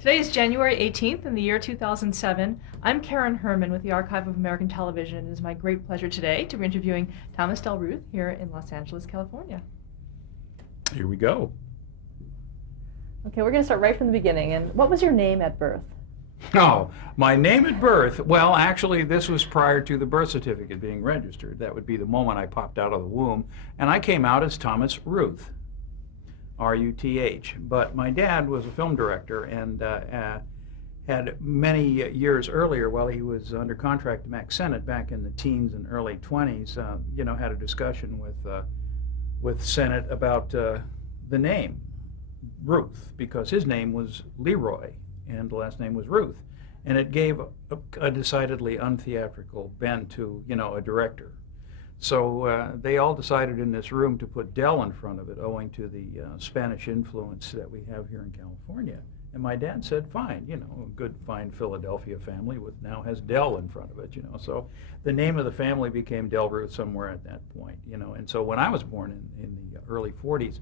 Today is January 18th in the year 2007. I'm Karen Herman with the Archive of American Television. It is my great pleasure today to be interviewing Thomas Del Ruth here in Los Angeles, California. Here we go. Okay, we're going to start right from the beginning. And what was your name at birth? Oh, my name at birth. Well, actually, this was prior to the birth certificate being registered. That would be the moment I popped out of the womb. And I came out as Thomas Ruth, R-U-T-H. But my dad was a film director and had many years earlier, while he was under contract to Mac Sennett back in the teens and early 20s, had a discussion with Sennett about the name Ruth, because his name was Leroy and the last name was Ruth, and it gave a decidedly untheatrical bent to a director. So they all decided in this room to put Del in front of it, owing to the Spanish influence that we have here in California. And my dad said, fine, a good, fine Philadelphia family now has Del in front of it, So the name of the family became Del Ruth somewhere at that point, And so when I was born in the early 40s,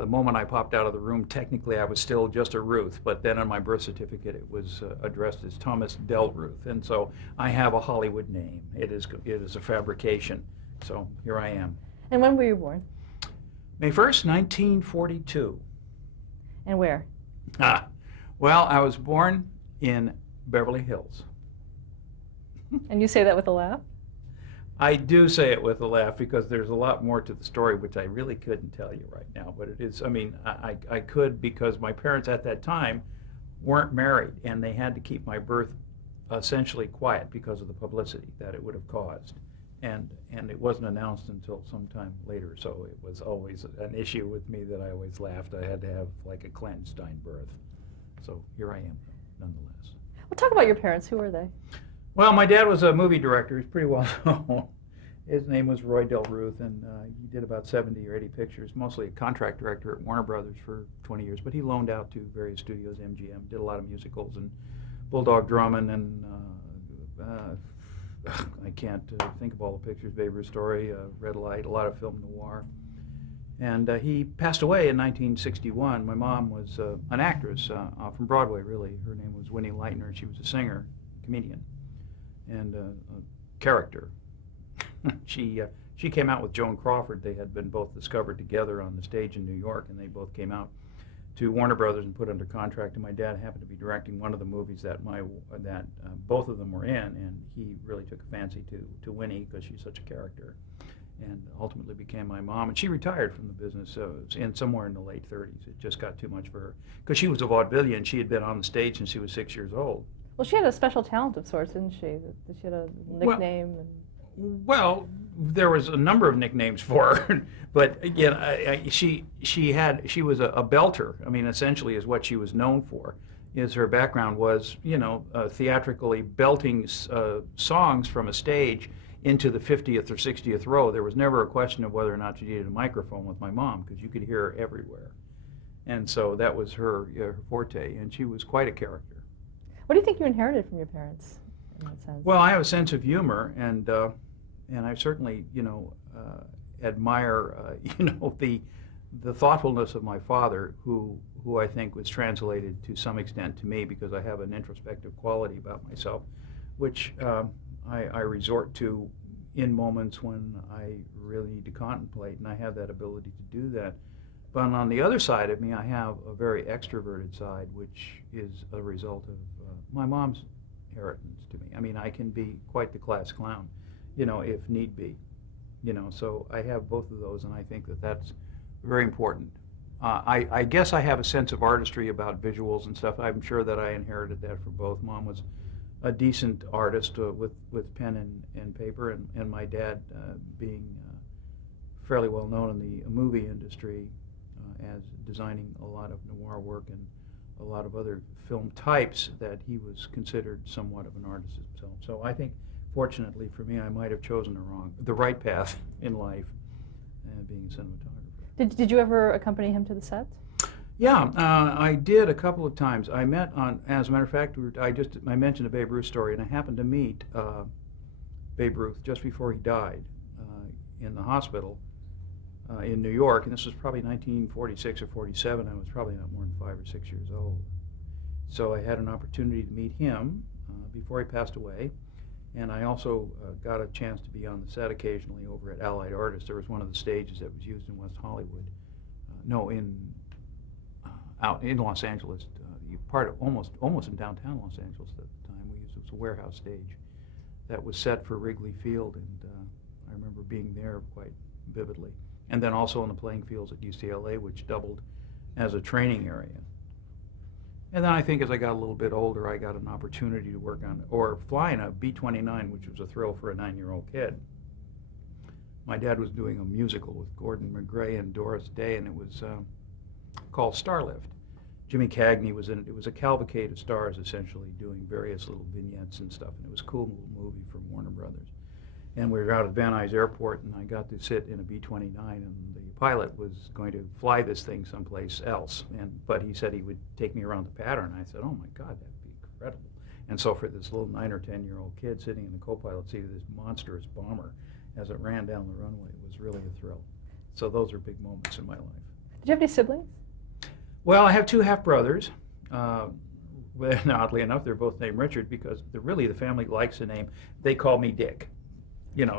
the moment I popped out of the room, technically I was still just a Ruth, but then on my birth certificate it was addressed as Thomas Del Ruth, and so I have a Hollywood name. It is a fabrication, so here I am. And when were you born? May 1st, 1942. And where? Well, I was born in Beverly Hills. And you say that with a laugh? I do say it with a laugh because there's a lot more to the story which I really couldn't tell you right now, but it is, I could, because my parents at that time weren't married and they had to keep my birth essentially quiet because of the publicity that it would have caused. And it wasn't announced until sometime later, so it was always an issue with me that I always laughed. I had to have like a clandestine birth. So here I am, nonetheless. Well, talk about your parents. Who are they? Well, my dad was a movie director. He's pretty well known. His name was Roy Del Ruth, and he did about 70 or 80 pictures, mostly a contract director at Warner Brothers for 20 years, but he loaned out to various studios, MGM, did a lot of musicals, and Bulldog Drummond, and I can't think of all the pictures, Babe Ruth Story, Red Light, a lot of film noir. And he passed away in 1961. My mom was an actress from Broadway, really. Her name was Winnie Leitner, and she was a singer, comedian, and a character. She came out with Joan Crawford. They had been both discovered together on the stage in New York, and they both came out to Warner Brothers and put under contract. And my dad happened to be directing one of the movies that both of them were in, and he really took a fancy to Winnie because she's such a character, and ultimately became my mom. And she retired from the business somewhere in the late 30s. It just got too much for her because she was a vaudevillian. She had been on the stage since she was 6 years old. Well, she had a special talent of sorts, didn't she? She had a nickname. Well, there was a number of nicknames for her, but again, she was a belter. I mean, essentially, is what she was known for. Is her background was theatrically belting songs from a stage into the 50th or 60th row. There was never a question of whether or not she needed a microphone with my mom, because you could hear her everywhere, and so that was her forte, and she was quite a character. What do you think you inherited from your parents in that sense? Well, I have a sense of humor, and I certainly, admire, the thoughtfulness of my father, who I think was translated to some extent to me because I have an introspective quality about myself, which I resort to in moments when I really need to contemplate, and I have that ability to do that. But on the other side of me, I have a very extroverted side, which is a result of my mom's inheritance to me. I mean, I can be quite the class clown, if need be. So I have both of those, and I think that that's very important. I guess I have a sense of artistry about visuals and stuff. I'm sure that I inherited that from both. Mom was a decent artist with pen and paper, and my dad being fairly well known in the movie industry as designing a lot of noir work and a lot of other film types, that he was considered somewhat of an artist himself. So I think, fortunately for me, I might have chosen the right path in life, being a cinematographer. Did you ever accompany him to the set? Yeah, I did a couple of times. I met as a matter of fact, I mentioned a Babe Ruth story, and I happened to meet Babe Ruth just before he died in the hospital in New York, and this was probably 1946 or 47. I was probably not more than 5 or 6 years old. So I had an opportunity to meet him before he passed away. And I also got a chance to be on the set occasionally over at Allied Artists. There was one of the stages that was used in West Hollywood. No, out in Los Angeles, almost in downtown Los Angeles at the time. It was a warehouse stage that was set for Wrigley Field, and I remember being there quite vividly. And then also on the playing fields at UCLA, which doubled as a training area. And then I think as I got a little bit older, I got an opportunity to work on, or fly in a B-29, which was a thrill for a 9-year-old kid. My dad was doing a musical with Gordon McGray and Doris Day, and it was called Starlift. Jimmy Cagney was in it. It was a cavalcade of stars, essentially, doing various little vignettes and stuff, and it was a cool little movie from Warner Brothers. And we were out at Van Nuys Airport, and I got to sit in a B-29, and the pilot was going to fly this thing someplace else. But he said he would take me around the pattern. I said, oh my God, that'd be incredible. And so for this little 9 or 10-year-old kid sitting in the co-pilot seat of this monstrous bomber as it ran down the runway was really a thrill. So those are big moments in my life. Did you have any siblings? Well, I have 2 half-brothers. And oddly enough, they're both named Richard because really the family likes the name. They call me Dick.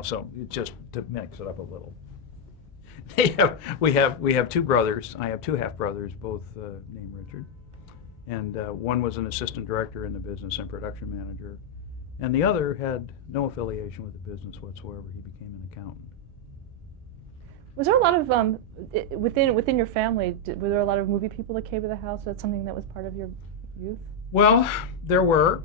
So just to mix it up a little. We have 2 brothers. I have 2 half-brothers, both named Richard. And one was an assistant director in the business and production manager. And the other had no affiliation with the business whatsoever. He became an accountant. Was there a lot of, within your family, were there a lot of movie people that came to the house? Was that something that was part of your youth? Well, there were.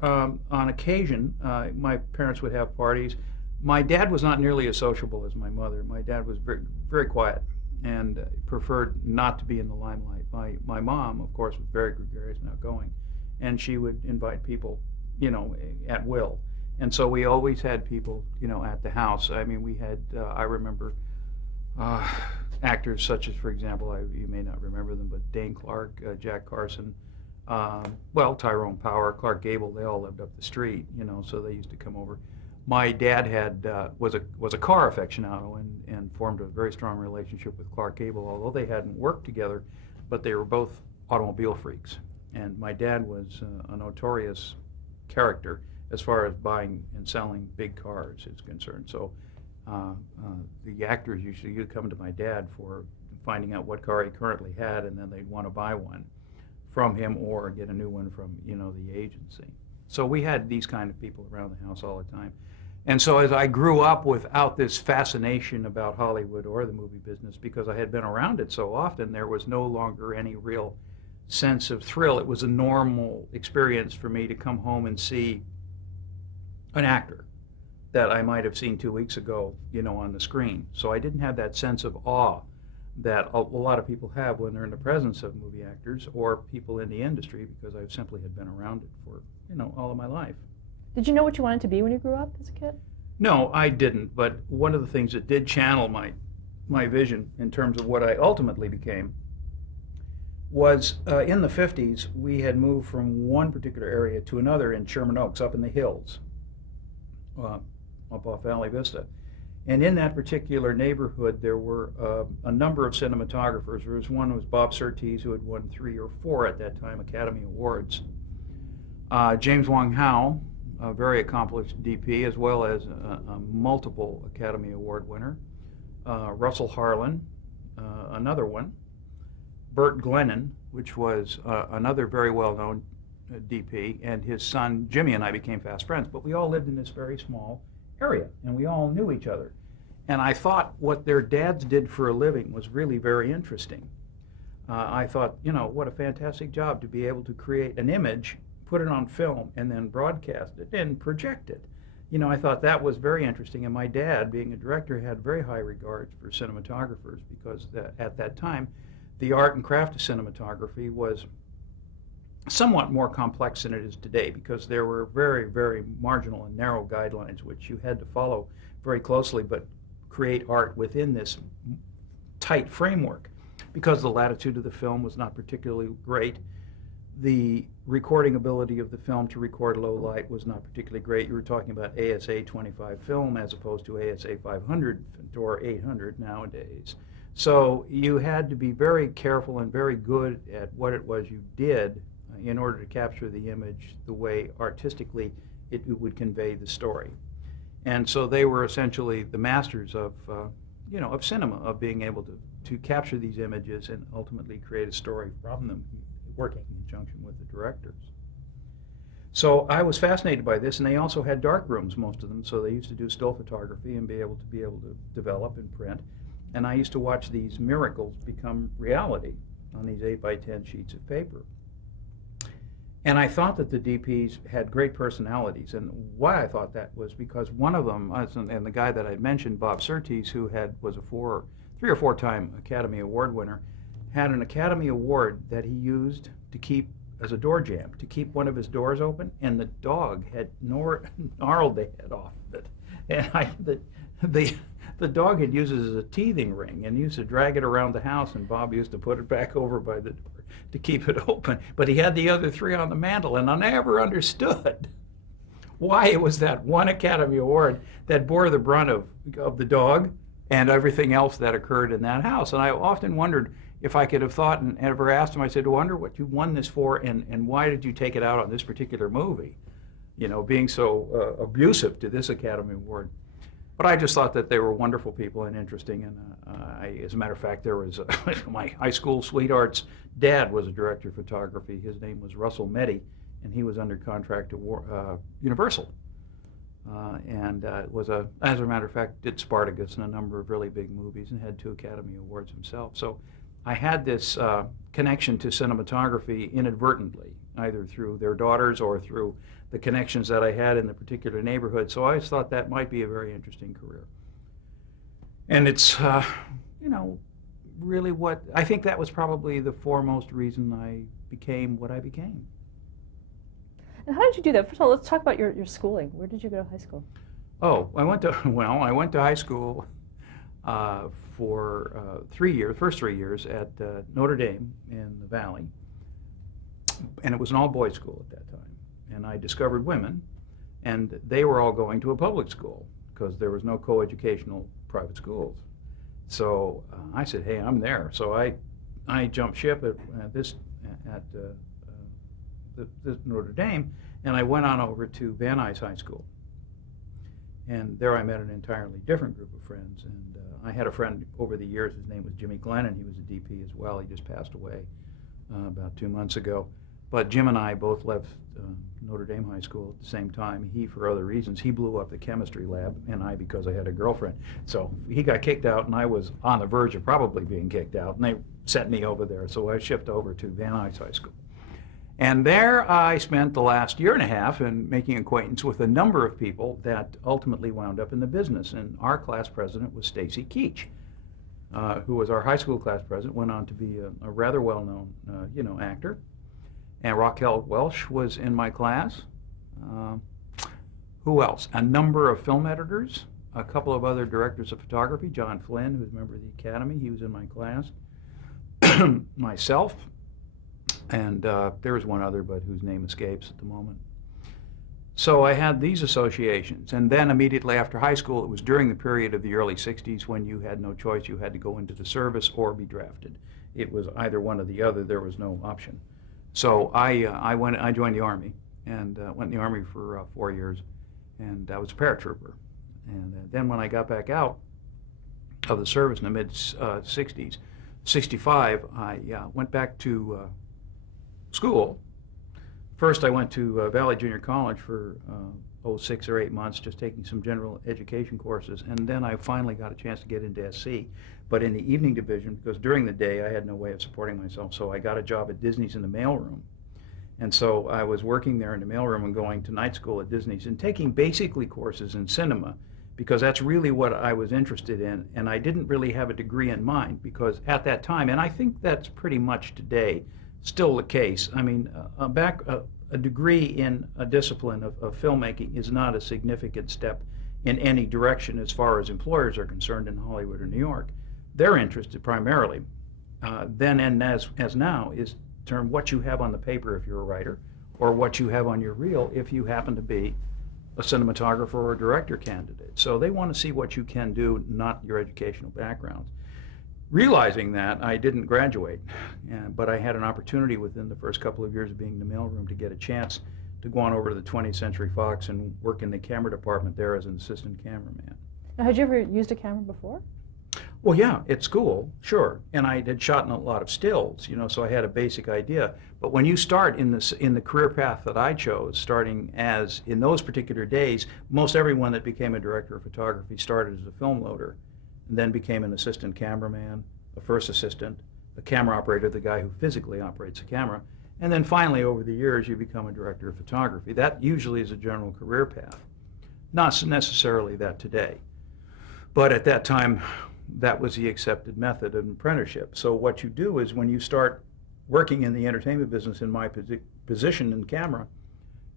On occasion, my parents would have parties. My dad was not nearly as sociable as my mother. My dad was very, very quiet and preferred not to be in the limelight. My mom, of course, was very gregarious and outgoing, and she would invite people, at will. And so we always had people, at the house. I mean, we had, I remember actors such as, for example, you may not remember them, but Dane Clark, Jack Carson, Tyrone Power, Clark Gable, they all lived up the street, so they used to come over. My dad was a car aficionado and formed a very strong relationship with Clark Gable, although they hadn't worked together, but they were both automobile freaks. And my dad was a notorious character as far as buying and selling big cars is concerned. So the actors usually would come to my dad for finding out what car he currently had, and then they'd want to buy one from him or get a new one from the agency. So we had these kind of people around the house all the time. And so as I grew up without this fascination about Hollywood or the movie business, because I had been around it so often, there was no longer any real sense of thrill. It was a normal experience for me to come home and see an actor that I might have seen 2 weeks ago, on the screen. So I didn't have that sense of awe that a lot of people have when they're in the presence of movie actors or people in the industry, because I simply had been around it for, all of my life. Did you know what you wanted to be when you grew up as a kid? No, I didn't, but one of the things that did channel my vision in terms of what I ultimately became was in the 50s, we had moved from one particular area to another in Sherman Oaks, up in the hills, up off Valley Vista. And in that particular neighborhood, there were a number of cinematographers. There was one who was Bob Surtees, who had won 3 or 4 at that time Academy Awards. James Wong Howe, a very accomplished DP, as well as a multiple Academy Award winner. Russell Harlan, another one. Burt Glennon, which was another very well-known DP, and his son Jimmy and I became fast friends. But we all lived in this very small area, and we all knew each other. And I thought what their dads did for a living was really very interesting. I thought, what a fantastic job to be able to create an image, put it on film, and then broadcast it and project it. I thought that was very interesting, and my dad, being a director, had very high regard for cinematographers because at that time, the art and craft of cinematography was somewhat more complex than it is today, because there were very, very marginal and narrow guidelines which you had to follow very closely, but create art within this tight framework. Because the latitude of the film was not particularly great, the recording ability of the film to record low light was not particularly great. You were talking about ASA 25 film as opposed to ASA 500 or 800 nowadays. So you had to be very careful and very good at what it was you did in order to capture the image the way artistically it would convey the story. And so they were essentially the masters of, of cinema, of being able to capture these images and ultimately create a story from them, working in conjunction with the directors. So I was fascinated by this, and they also had dark rooms, most of them, so they used to do still photography and be able to develop and print. And I used to watch these miracles become reality on these 8x10 sheets of paper. And I thought that the DPs had great personalities, and why I thought that was because one of them, and the guy that I mentioned, Bob Surtees, who was a 3 or 4 time Academy Award winner, had an Academy Award that he used to keep as a door jamb, to keep one of his doors open, and the dog had gnarled the head off of it. And the dog had used it as a teething ring and used to drag it around the house, and Bob used to put it back over by the door to keep it open. But he had the other 3 on the mantle, and I never understood why it was that one Academy Award that bore the brunt of the dog and everything else that occurred in that house. And I often wondered if I could have thought and ever asked him, I said, I wonder what you won this for, and why did you take it out on this particular movie, being so abusive to this Academy Award. But I just thought that they were wonderful people and interesting, and as a matter of fact, there was my high school sweetheart's dad was a director of photography. His name was Russell Meddy, and he was under contract to Universal. And as a matter of fact, did Spartacus and a number of really big movies and had 2 Academy Awards himself. So I had this connection to cinematography inadvertently, either through their daughters or through the connections that I had in the particular neighborhood. So I just thought that might be a very interesting career. And it's, really I think that was probably the foremost reason I became what I became. And how did you do that? First of all, let's talk about your schooling. Where did you go to high school? Oh, I went to high school for 3 years, first 3 years at Notre Dame in the Valley. And it was an all-boys school at that time. And I discovered women, and they were all going to a public school because there was no coeducational private schools. So I said, hey, I'm there. So I jumped ship at this Notre Dame, and I went on over to Van Nuys High School. And there I met an entirely different group of friends. And I had a friend over the years, his name was Jimmy Glennon. He was a DP as well. He just passed away about 2 months ago. But Jim and I both left Notre Dame High School at the same time. He for other reasons. He blew up the chemistry lab, and I because I had a girlfriend. So he got kicked out, and I was on the verge of probably being kicked out, and they sent me over there. So I shipped over to Van Nuys High School. And there I spent the last year and a half in making acquaintance with a number of people that ultimately wound up in the business. And our class president was Stacy Keach, who was our high school class president, went on to be a rather well-known, actor. And Raquel Welch was in my class. Who else? A number of film editors, a couple of other directors of photography. John Flynn, who's a member of the Academy, he was in my class. Myself, and there was one other, but whose name escapes at the moment. So I had these associations, and then immediately after high school, it was during the period of the early 60s when you had no choice. You had to go into the service or be drafted. It was either one or the other. There was no option. So I joined the Army, and went in the Army for 4 years, and I was a paratrooper. And then when I got back out of the service in the mid-60s, 65, I went back to school. First, I went to Valley Junior College for 6 or 8 months, just taking some general education courses, and then I finally got a chance to get into SC, but in the evening division, because during the day I had no way of supporting myself, so I got a job at Disney's in the mailroom. And so I was working there in the mailroom and going to night school at Disney's and taking basically courses in cinema, because that's really what I was interested in, and I didn't really have a degree in mind, because at that time, and I think that's pretty much today still the case, I mean, a degree in a discipline of filmmaking is not a significant step in any direction as far as employers are concerned in Hollywood or New York. They're interested primarily, then and as now, is term what you have on the paper if you're a writer, or what you have on your reel if you happen to be a cinematographer or a director candidate. So they want to see what you can do, not your educational background. Realizing that, I didn't graduate, but I had an opportunity within the first couple of years of being in the mailroom to get a chance to go on over to the 20th Century Fox and work in the camera department there as an assistant cameraman. Now, had you ever used a camera before? Well, yeah, at school, sure, and I had shot in a lot of stills, so I had a basic idea. But when you start in the career path that I chose, starting as in those particular days, most everyone that became a director of photography started as a film loader, and then became an assistant cameraman, a first assistant, a camera operator, the guy who physically operates the camera, and then finally, over the years, you become a director of photography. That usually is a general career path, not necessarily that today. But at that time, that was the accepted method of apprenticeship. So what you do is when you start working in the entertainment business in my position in camera,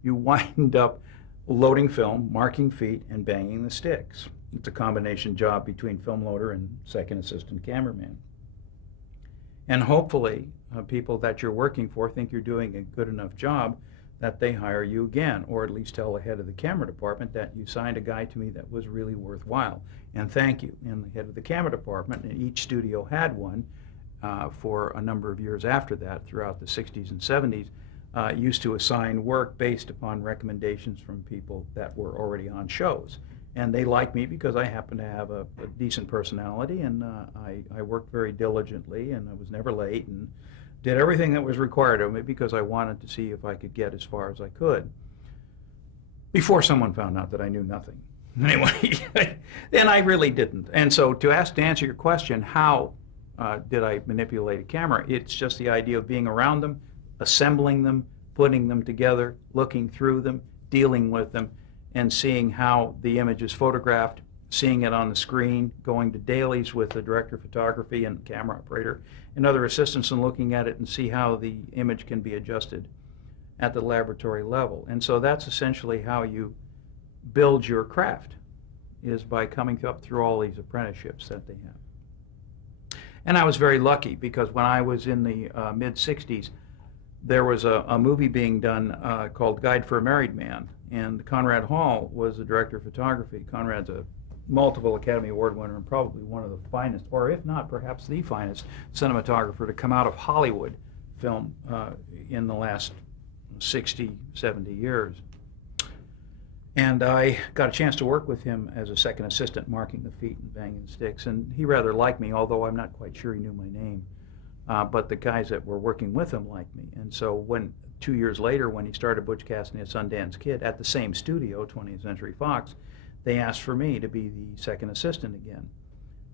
you wind up loading film, marking feet, and banging the sticks. It's a combination job between film loader and second assistant cameraman. And hopefully, people that you're working for think you're doing a good enough job that they hire you again, or at least tell the head of the camera department that you signed a guy to me that was really worthwhile, and thank you. And the head of the camera department, and each studio had one for a number of years after that, throughout the 60s and 70s, used to assign work based upon recommendations from people that were already on shows. And they liked me because I happened to have a decent personality, and I worked very diligently, and I was never late, and did everything that was required of me because I wanted to see if I could get as far as I could before someone found out that I knew nothing. Anyway, and I really didn't. And so to answer your question, how did I manipulate a camera? It's just the idea of being around them, assembling them, putting them together, looking through them, dealing with them, and seeing how the image is photographed, seeing it on the screen, going to dailies with the director of photography and camera operator and other assistants and looking at it and see how the image can be adjusted at the laboratory level. And so that's essentially how you build your craft, is by coming up through all these apprenticeships that they have. And I was very lucky because when I was in the mid-60s, there was a movie being done called Guide for a Married Man, and Conrad Hall was the director of photography. Conrad's a multiple Academy Award winner and probably one of the finest, or if not perhaps the finest, cinematographer to come out of Hollywood film in the last 60, 70 years. And I got a chance to work with him as a second assistant, marking the feet and banging the sticks, and he rather liked me, although I'm not quite sure he knew my name. But the guys that were working with him liked me. And so 2 years later, when he started Butch Cassidy and Sundance Kid at the same studio, 20th Century Fox, they asked for me to be the second assistant again.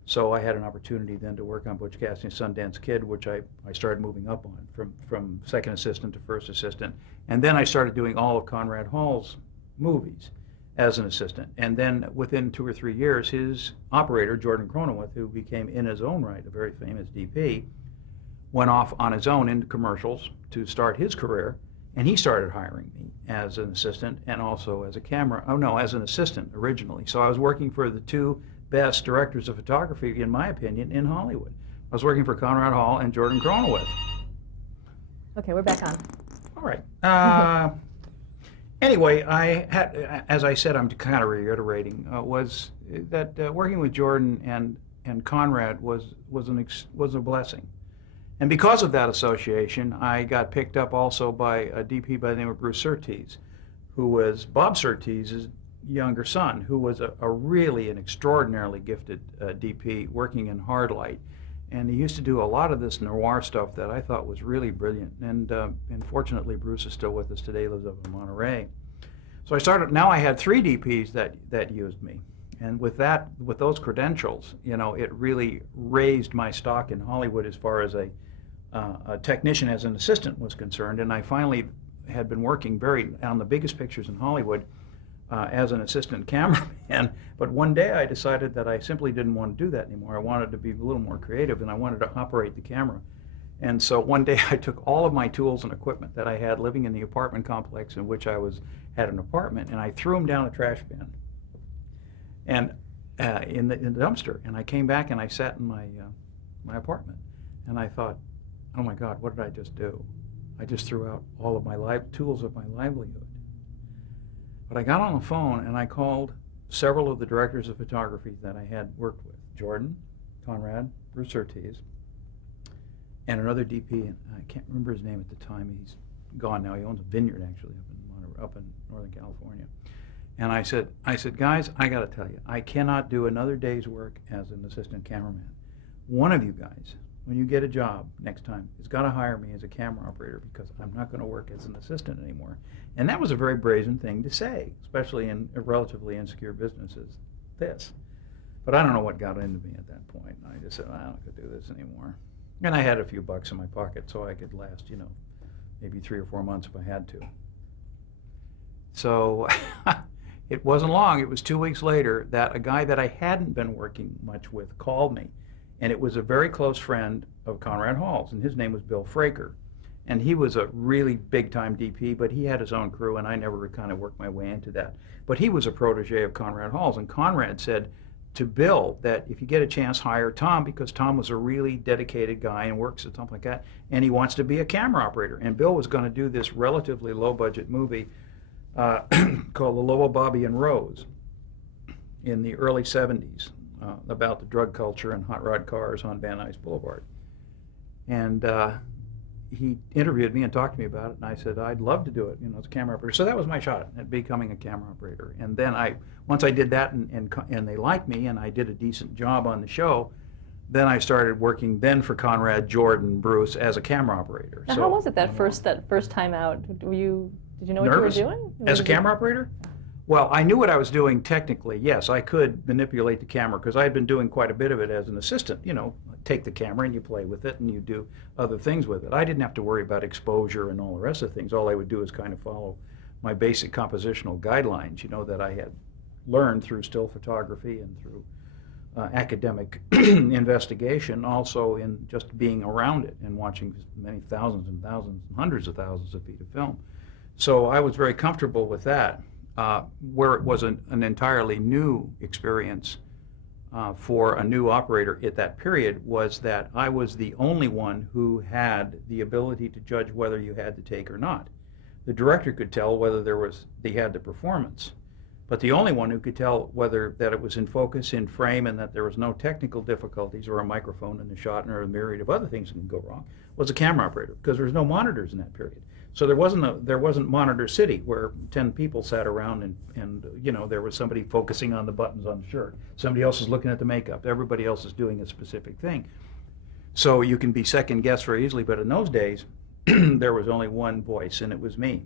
So I had an opportunity then to work on Butch Cassidy and Sundance Kid, which I started moving up on from second assistant to first assistant. And then I started doing all of Conrad Hall's movies as an assistant. And then within 2 or 3 years, his operator, Jordan Cronowith, who became in his own right a very famous DP, went off on his own into commercials to start his career, and he started hiring me as an assistant and also as as an assistant originally. So I was working for the two best directors of photography, in my opinion, in Hollywood. I was working for Conrad Hall and Jordan Cronowith. Okay, we're back on. All right. Anyway, I had, as I said, I'm kind of reiterating, was that working with Jordan and Conrad was a blessing. And because of that association, I got picked up also by a DP by the name of Bruce Surtees, who was Bob Surtees' younger son, who was a really an extraordinarily gifted DP working in hard light. And he used to do a lot of this noir stuff that I thought was really brilliant. And fortunately, Bruce is still with us today, lives up in Monterey. So now I had 3 DPs that used me. And with those credentials, it really raised my stock in Hollywood as far as a technician as an assistant was concerned. And I finally had been working on the biggest pictures in Hollywood as an assistant cameraman. But one day I decided that I simply didn't want to do that anymore. I wanted to be a little more creative, and I wanted to operate the camera. And so one day I took all of my tools and equipment that I had living in the apartment complex in which I had an apartment, and I threw them down a trash bin and in the dumpster. And I came back and I sat in my apartment, and I thought, oh my God, what did I just do? I just threw out all of my tools of my livelihood. But I got on the phone and I called several of the directors of photography that I had worked with, Jordan, Conrad, Bruce Surtees, and another DP, and I can't remember his name at the time. He's gone now. He owns a vineyard actually up in Northern California. And I said, guys, I got to tell you, I cannot do another day's work as an assistant cameraman. One of you guys, when you get a job next time, has got to hire me as a camera operator because I'm not going to work as an assistant anymore. And that was a very brazen thing to say, especially in a relatively insecure business as this. But I don't know what got into me at that point. I just said, I'm not going to do this anymore. And I had a few bucks in my pocket so I could last, maybe 3 or 4 months if I had to. So it wasn't long. It was 2 weeks later that a guy that I hadn't been working much with called me. And it was a very close friend of Conrad Hall's, and his name was Bill Fraker. And he was a really big-time DP, but he had his own crew, and I never kind of worked my way into that. But he was a protege of Conrad Hall's, and Conrad said to Bill that if you get a chance, hire Tom, because Tom was a really dedicated guy and works at something like that, and he wants to be a camera operator. And Bill was going to do this relatively low-budget movie called The Lowell, Bobby, and Rose in the early 70s about the drug culture and hot rod cars on Van Nuys Boulevard. And he interviewed me and talked to me about it, and I said, I'd love to do it, as a camera operator. So that was my shot at becoming a camera operator. And then once I did that and they liked me and I did a decent job on the show, then I started working then for Conrad, Jordan, Bruce as a camera operator. Now, so, how was it that first time out? Did you know what nervous? you were doing? As a camera operator? Well, I knew what I was doing technically. Yes, I could manipulate the camera because I had been doing quite a bit of it as an assistant. Take the camera and you play with it and you do other things with it. I didn't have to worry about exposure and all the rest of things. All I would do is kind of follow my basic compositional guidelines, that I had learned through still photography and through academic investigation, also in just being around it and watching many thousands and thousands and hundreds of thousands of feet of film. So I was very comfortable with that. Where it was an entirely new experience for a new operator at that period was that I was the only one who had the ability to judge whether you had to take or not. The director could tell whether they had the performance, but the only one who could tell whether that it was in focus, in frame, and that there was no technical difficulties or a microphone in the shot or a myriad of other things that can go wrong was a camera operator, because there was no monitors in that period. So there wasn't Monitor City where 10 people sat around and there was somebody focusing on the buttons on the shirt. Somebody else is looking at the makeup. Everybody else is doing a specific thing. So you can be second guessed very easily, but in those days there was only one voice, and it was me.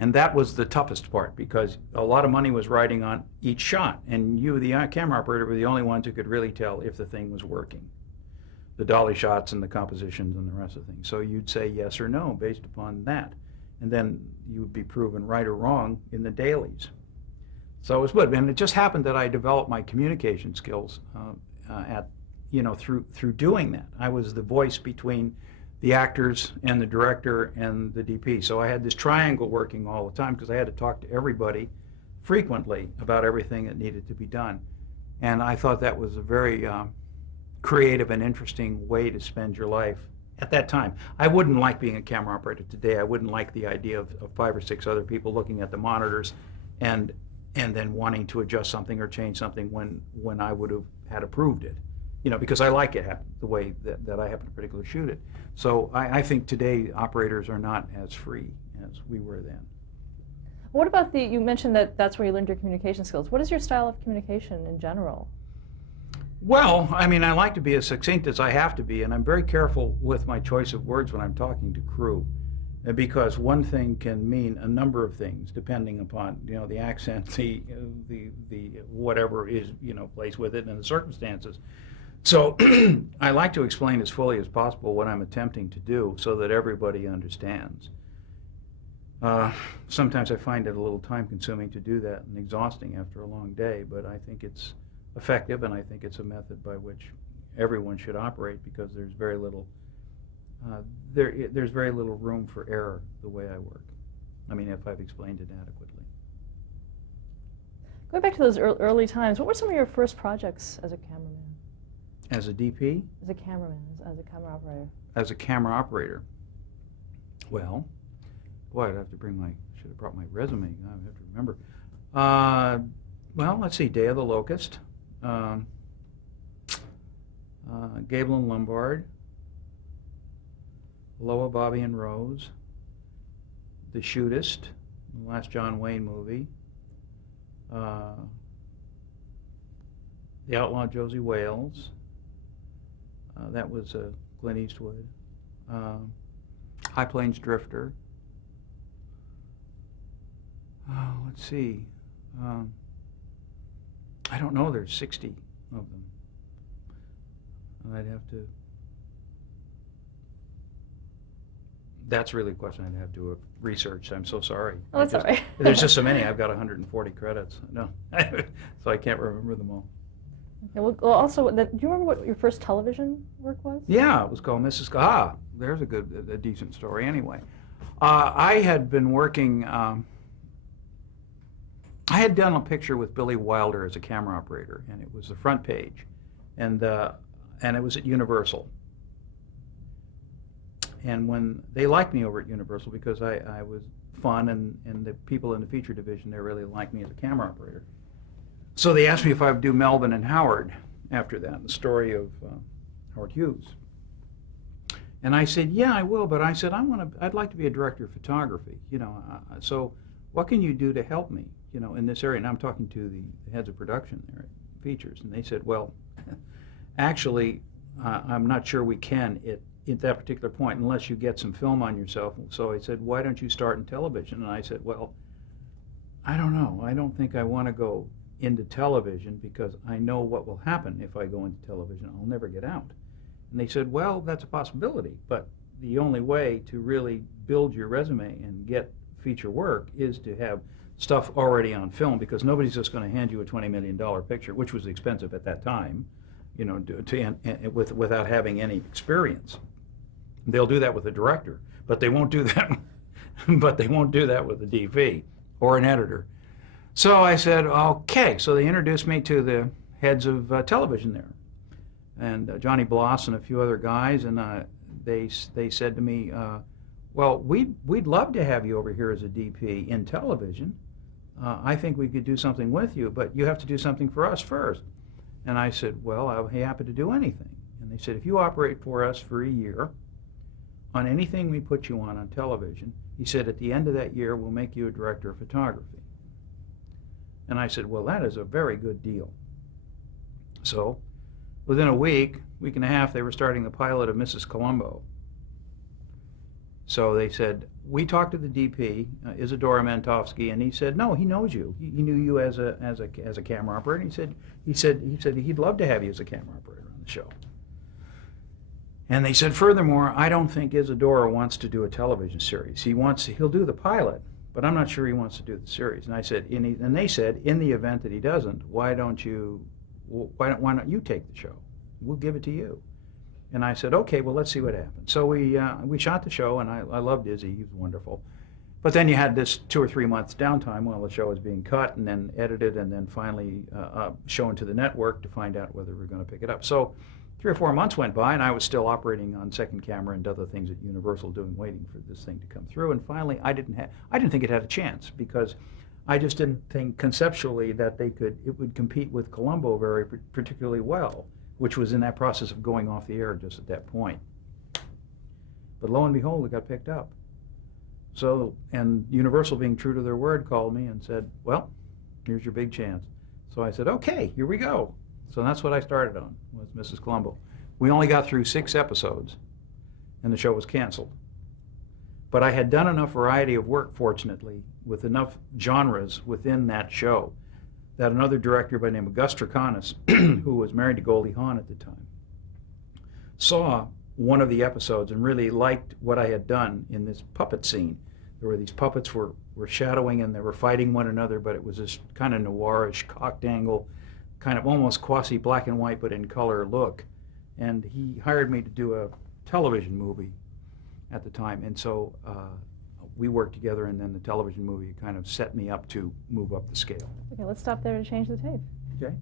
And that was the toughest part because a lot of money was riding on each shot, and you, the camera operator, were the only ones who could really tell if the thing was working. The dolly shots and the compositions and the rest of the things. So you'd say yes or no based upon that. And then you would be proven right or wrong in the dailies. So it was good. And it just happened that I developed my communication skills through doing that. I was the voice between the actors and the director and the DP. So I had this triangle working all the time because I had to talk to everybody frequently about everything that needed to be done. And I thought that was a very creative and interesting way to spend your life at that time. I wouldn't like being a camera operator today. I wouldn't like the idea of 5 or 6 other people looking at the monitors and then wanting to adjust something or change something when I would have had approved it. Because I like it the way that I happen to particularly shoot it. So I think today operators are not as free as we were then. What about you mentioned that's where you learned your communication skills. What is your style of communication in general? Well, I like to be as succinct as I have to be, and I'm very careful with my choice of words when I'm talking to crew, because one thing can mean a number of things depending upon the accent, the whatever is placed with it, and the circumstances. So I like to explain as fully as possible what I'm attempting to do so that everybody understands. Sometimes I find it a little time-consuming to do that and exhausting after a long day, but I think it's effective, and I think it's a method by which everyone should operate because there's very little there's very little room for error the way I work. If I've explained it adequately. Going back to those early times, what were some of your first projects as a cameraman? As a DP? As a cameraman, as a camera operator. As a camera operator. Well, boy, should have brought my resume. I have to remember. Well, let's see, Day of the Locust. Gable and Lombard, Loa, Bobby and Rose, The Shootist, the last John Wayne movie, The Outlaw Josie Wales, that was Clint Eastwood, High Plains Drifter. Let's see. I don't know. There's 60 of them. I'd have to. That's really a question I'd have to have researched. I'm so sorry. Oh, that's all right. There's just so many. I've got 140 credits. No, so I can't remember them all. Okay, well, also, do you remember what your first television work was? Yeah, it was called Mrs. There's a decent story. Anyway, I had been working. I had done a picture with Billy Wilder as a camera operator, and it was the front page, and it was at Universal. And when they liked me over at Universal because I was fun, and the people in the feature division, they really liked me as a camera operator. So they asked me if I would do Melvin and Howard after that, the story of Howard Hughes. And I said, yeah, I will, but I said, I'd like to be a director of photography, so what can you do to help me, in this area? And I'm talking to the heads of production there at Features, and they said, well, actually, I'm not sure we can at that particular point unless you get some film on yourself. So I said, why don't you start in television? And I said, well, I don't know. I don't think I want to go into television because I know what will happen if I go into television. I'll never get out. And they said, well, that's a possibility, but the only way to really build your resume and get feature work is to have stuff already on film, because nobody's just going to hand you a $20 million picture, which was expensive at that time, without having any experience. They'll do that with a director, but they won't do that. But they won't do that with a DP or an editor. So I said, okay. So they introduced me to the heads of television there, and Johnny Bloss and a few other guys, and they said to me, well, we'd love to have you over here as a DP in television. I think we could do something with you, but you have to do something for us first. And I said, well, I'll be happy to do anything. And they said, if you operate for us for a year on anything we put you on television, he said, at the end of that year, we'll make you a director of photography. And I said, well, that is a very good deal. So within a week and a half, they were starting the pilot of Mrs. Columbo. So they said, we talked to the DP, Isadora Mentovsky, and he said, no, he knows you. He knew you as a camera operator. And he said he'd love to have you as a camera operator on the show. And they said, furthermore, I don't think Isadora wants to do a television series. He'll do the pilot, but I'm not sure he wants to do the series. And I said, and they said, in the event that he doesn't, why don't you take the show? We'll give it to you. And I said, okay, well, let's see what happens. So we shot the show, and I loved Izzy. He was wonderful. But then you had this 2 or 3 months downtime while the show was being cut and then edited and then finally shown to the network to find out whether we were going to pick it up. So 3 or 4 months went by, and I was still operating on second camera and other things at Universal, waiting for this thing to come through. And finally, I didn't think it had a chance, because I just didn't think conceptually that it would compete with Columbo very particularly well, which was in that process of going off the air just at that point. But lo and behold, it got picked up. So, and Universal, being true to their word, called me and said, well, here's your big chance. So I said, okay, here we go. So that's what I started on, was Mrs. Columbo. We only got through 6 episodes, and the show was canceled. But I had done enough variety of work, fortunately, with enough genres within that show, that another director by the name of Gus Trakanis, who was married to Goldie Hawn at the time, saw one of the episodes and really liked what I had done in this puppet scene. There were these puppets were shadowing and they were fighting one another, but it was this kind of noirish, cocked angle, kind of almost quasi black and white but in color look. And he hired me to do a television movie at the time. And so we worked together, and then the television movie kind of set me up to move up the scale. Okay, let's stop there to change the tape. Okay.